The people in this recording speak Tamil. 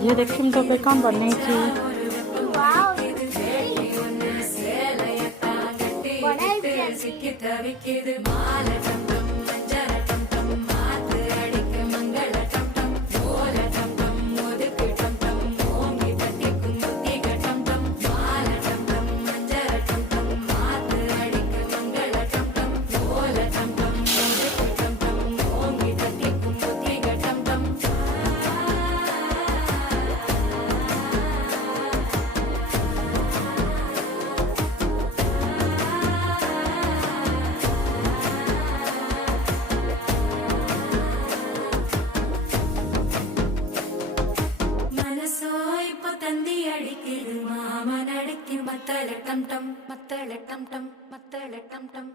ये देखिए तो पे काम बनने की மாமனடிக்கு மத்தள டம் டம் மத்தள டம் டம் மத்தள டம் டம்